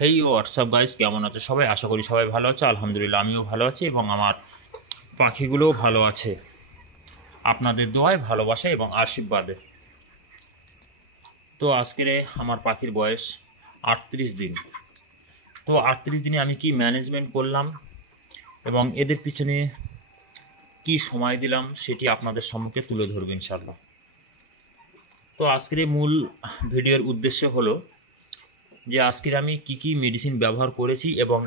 হেই WhatsApp guys, কেমন আছো সবাই? আশা করি সবাই ভালো আছে। আলহামদুলিল্লাহ আমিও ভালো আছি এবং আমার পাখিগুলোও ভালো আছে আপনাদের দোয়ায়, ভালোবাসা এবং আশীর্বাদে। তো আজকের আমার পাখির বয়স 38 দিন। তো 38 দিনে আমি কি ম্যানেজমেন্ট করলাম এবং এদের পিছনে কি সময় দিলাম সেটি আপনাদের সম্মুখে তুলে ধরবো ইনশাল্লাহ। তো আজকের মূল ভিডিওর উদ্দেশ্য হলো যে আজকের আমি কি মেডিসিন ব্যবহার করেছি এবং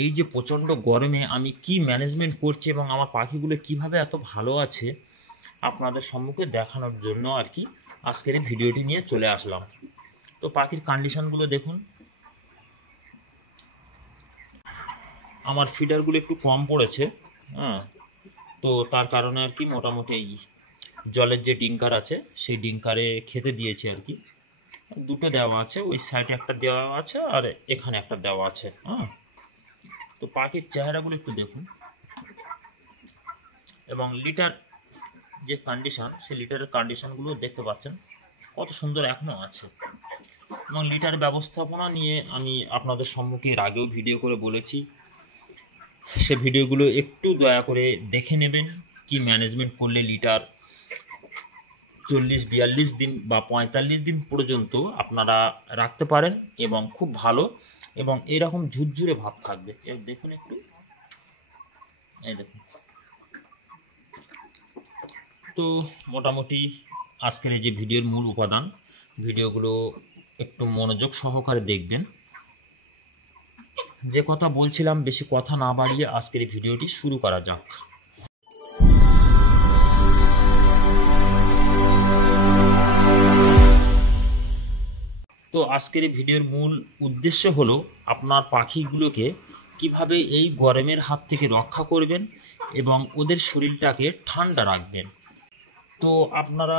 এই যে প্রচণ্ড গরমে আমি কি ম্যানেজমেন্ট করছি এবং আমার পাখিগুলো কিভাবে এত ভালো আছে আপনাদের সম্মুখে দেখানোর জন্য আর কি আজকের এই ভিডিওটি নিয়ে চলে আসলাম। তো পাখির কন্ডিশনগুলো দেখুন। আমার ফিডারগুলো একটু কম পড়েছে, হ্যাঁ, তো তার কারণে আর কি মোটামুটি এই জলের যে ডিঙ্কার আছে সেই ডিঙ্কারে খেতে দিয়েছি আর কি। দুটো দেওয়া আছে, ওই সাইডে একটা দেওয়া আছে আর এখানে একটা দেওয়া আছে, হ্যাঁ। তো পাখির চেহারাগুলো একটু দেখুন এবং লিটার যে কন্ডিশন সেই লিটারের কন্ডিশনগুলো দেখতে পাচ্ছেন কত সুন্দর এখনও আছে। এবং লিটার ব্যবস্থাপনা নিয়ে আমি আপনাদের সম্মুখে এর আগেও ভিডিও করে বলেছি, সে ভিডিওগুলো একটু দয়া করে দেখে নেবেন। কি ম্যানেজমেন্ট করলে লিটার 40-42 দিন বা 45 দিন পর্যন্ত আপনারা রাখতে পারেন এবং খুব ভালো এবং এরকম ঝুরঝুরে ভাব থাকবে। দেখুন একটু, এই দেখুন। তো মোটামুটি আজকের এই যে ভিডিওর মূল উপাদান, ভিডিওগুলো একটু মনোযোগ সহকারে দেখবেন। যে কথা বলছিলাম, বেশি কথা না বাড়িয়ে আজকের এই ভিডিওটি শুরু করা যাক। তো আজকের এই ভিডিওর মূল উদ্দেশ্য হলো আপনার পাখিগুলোকে কিভাবে এই গরমের হাত থেকে রক্ষা করবেন এবং ওদের শরীরটাকে ঠান্ডা রাখবেন। তো আপনারা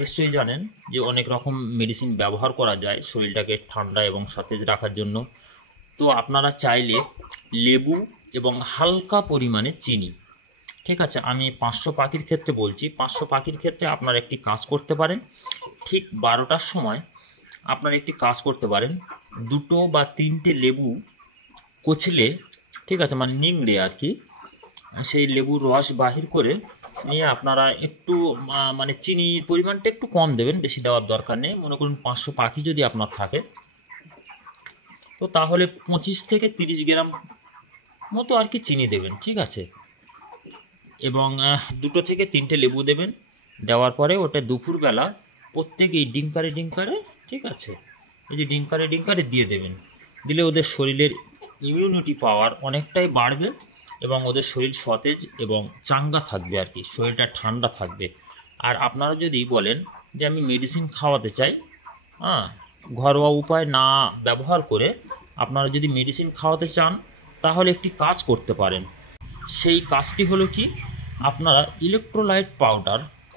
নিশ্চয়ই জানেন যে অনেক রকম মেডিসিন ব্যবহার করা যায় শরীরটাকে ঠান্ডা এবং সতেজ রাখার জন্য। তো আপনারা চাইলে লেবু এবং হালকা পরিমাণে চিনি, ঠিক আছে, আমি 500 পাখির ক্ষেত্রে বলছি, 500 পাখির ক্ষেত্রে আপনারা একটি কাজ করতে পারেন। ঠিক 12টার সময় আপনারা একটি কাজ করতে পারেন, 2 বা 3টে লেবু কচলে, ঠিক আছে, মানে নিংড়ে আর কি, সেই লেবুর রস বাহির করে নিয়ে আপনারা একটু মানে চিনির পরিমাণটা একটু কম দেবেন, বেশি দেওয়ার দরকার নেই। মনে করুন 500 পাখি যদি আপনার থাকে তো তাহলে 25 থেকে 30 গ্রাম মতো আর কি চিনি দেবেন, ঠিক আছে। এবং 2 থেকে 3টে লেবু দেবেন। দেওয়ার পরে ওটা দুপুরবেলা প্রত্যেকেই ডিঙ্কারে, ঠিক আছে, এই যে ডিঙ্কারে দিয়ে দেবেন। দিলে ওদের শরীরের ইমিউনিটি পাওয়ার অনেকটাই বাড়বে এবং ওদের শরীর সতেজ এবং চাঙ্গা থাকবে আর কি, শরীরটা ঠান্ডা থাকবে। আর আপনারা যদি বলেন যে আমি মেডিসিন খাওয়াতে চাই, হ্যাঁ, ঘরোয়া উপায় না ব্যবহার করে আপনারা যদি মেডিসিন খাওয়াতে চান তাহলে একটি কাজ করতে পারেন। সেই কাজটি হলো কি, আপনারা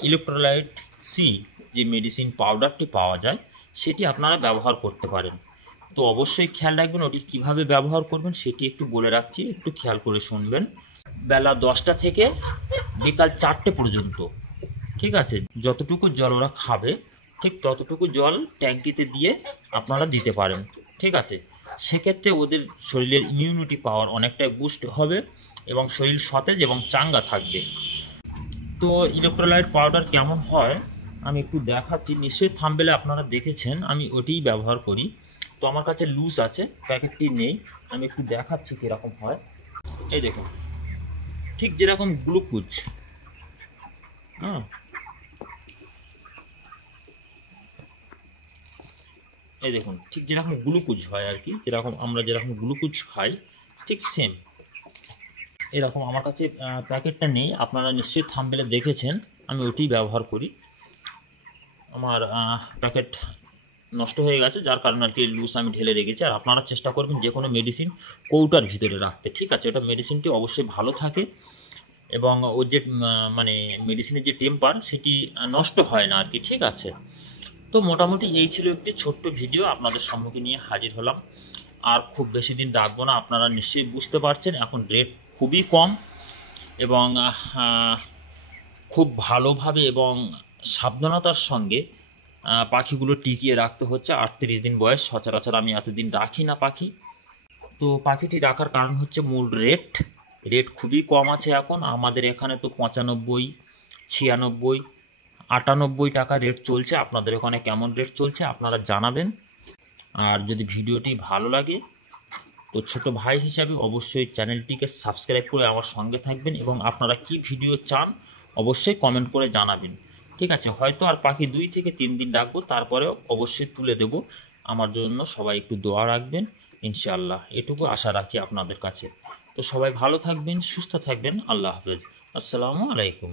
ইলেকট্রোলাইট সি যে মেডিসিন পাউডারটি পাওয়া যায় সেটি আপনারা ব্যবহার করতে পারেন। তো অবশ্যই খেয়াল রাখবেন ওটি কিভাবে ব্যবহার করবেন সেটি একটু বলে রাখছি, একটু খেয়াল করে শুনবেন। বেলা 10টা থেকে বিকাল 4টে পর্যন্ত, ঠিক আছে, যতটুকু জল ওরা খাবে ঠিক ততটুকু জল ট্যাঙ্কিতে দিয়ে আপনারা দিতে পারেন, ঠিক আছে। সেক্ষেত্রে ওদের শরীরের ইমিউনিটি পাওয়ার অনেকটাই বুস্ট হবে এবং শরীর সতেজ এবং চাঙ্গা থাকবে। তো ইলেকট্রোলাইট পাউডার কেমন হয় আমি একটু দেখাচ্ছি, নিশ্চয়ই থাম্বনেলে আপনারা দেখেছেন আমি ওটিই ব্যবহার করি। তো আমার কাছে লুজ আছে, প্যাকেটটি নেই, আমি একটু দেখাচ্ছি কীরকম হয়। এই দেখুন, ঠিক যেরকম গ্লুকোজ, হ্যাঁ, এই দেখুন, ঠিক যেরকম গ্লুকোজ হয় আর কি, আমরা যেরকম গ্লুকোজ খাই ঠিক সেম এরকম। আমার কাছে প্যাকেটটা নেই, আপনারা নিশ্চয়ই থাম্বনেলে দেখেছেন আমি ওটি ব্যবহার করি। আমার প্যাকেট নষ্ট হয়ে গেছে যার কারণে আর কি লুজ আমি ঢেলে রেখেছি। আর আপনারা চেষ্টা করবেন যে কোনো মেডিসিন কৌটার ভিতরে রাখতে, ঠিক আছে, ওটা মেডিসিনটি অবশ্যই ভালো থাকে এবং ওর যে মানে মেডিসিনের যে টেম্পার সেটি নষ্ট হয় না আর কি, ঠিক আছে। তো মোটামুটি এই ছিল একটি ছোট্ট ভিডিও আপনাদের সম্মুখে নিয়ে হাজির হলাম। আর খুব বেশি দিন রাখবো না, আপনারা নিশ্চয়ই বুঝতে পারছেন এখন রেট খুবই কম এবং খুব ভালোভাবে এবং সাবধানতার সঙ্গে পাখিগুলো টিকিয়ে রাখতে হচ্ছে। 38 দিন বয়স, সচরাচর আমি এতদিন রাখি না পাখি। তো পাখিটি রাখার কারণ হচ্ছে মূল রেট খুবই কম আছে এখন আমাদের এখানে। তো 95, 96, 98 টাকা রেট চলছে। আপনাদের ওখানে কেমন রেট চলছে আপনারা জানাবেন। আর যদি ভিডিওটি ভালো লাগে তো ছোট ভাই হিসাবে অবশ্যই চ্যানেলটিকে সাবস্ক্রাইব করে আমার সঙ্গে থাকবেন, এবং আপনারা কি ভিডিও চান অবশ্যই কমেন্ট করে জানাবেন। ঠিক আছে, হয়তো আর পাখি 2 থেকে 3 দিন রাখবো, তারপরেও অবশ্যই তুলে দেব। আমার জন্য সবাই একটু দোয়া রাখবেন ইনশাআল্লাহ, এটুকু আশা রাখি আপনাদের কাছে। তো সবাই ভালো থাকবেন, সুস্থ থাকবেন। আল্লাহ হাফেজ। আসসালামু আলাইকুম।